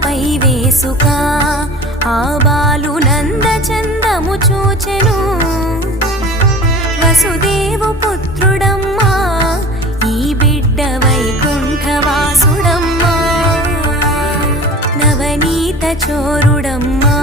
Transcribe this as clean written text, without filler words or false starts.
తలపై వేసుక ఆ బాలు నందచందము చూచెను. వసుదేవు పుత్రుడమ్మా ఈ బిడ్డ వైకుంఠవాసుడమ్మా, నవనీత చోరుడమ్మా